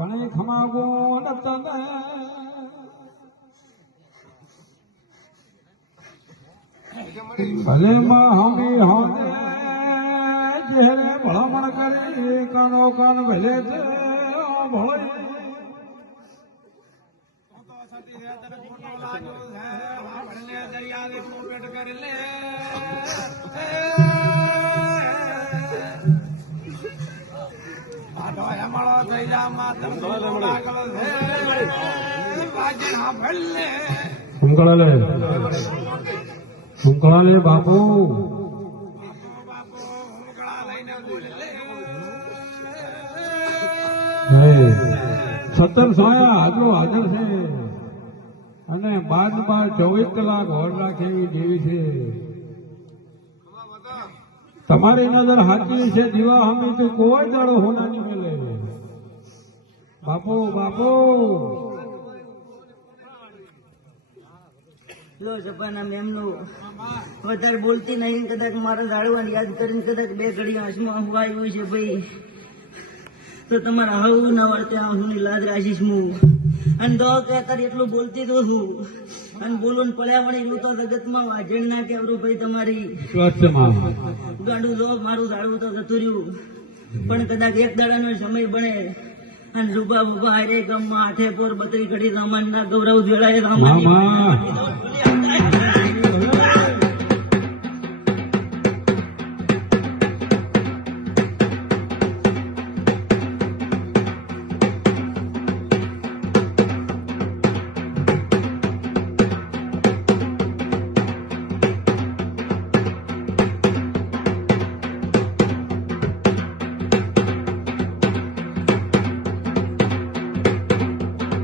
કણે ખમાગો નતને ભલે માં હમી હોને જેરે ભલામણ કરી કાનો કાન ભલે તે ભોય દરિયા પેટ કરી લે હુંકળાલે બાપુ સત્તર સોયા હાજરો હાજર છે અને 24 કલાક હોડ રાખે એવી દેવી છે. તમારી નજર હાચી છે દીવા હમી તો કોઈ દાડો હોનાની મેલે. બાપુ બાપુ લો સપાના મેમનું વધારે બોલતી નહીં. કદાચ મારા જાળવાને યાદ કરીને કદાચ 2 ઘડી આંસમાં હું આવ્યું છે ભાઈ તો તમારા હવું ન વળતે આંસુની લાજ રાખીશ હું. અને દો કે અત્યારે એટલું બોલતી તો છું અને બોલું પડ્યા વળી હું તો જગતમાં વાજણ ના કેવરું ભાઈ તમારી ગાંડું લો મારું જાળવું તો જતું રહ્યું. પણ કદાચ એક દાડાનો સમય બને અને રૂપા બુબા હારે ગામમાં 8 પોર 32 ઘડી રામાન ના ગૌરવ જોડાય રામાન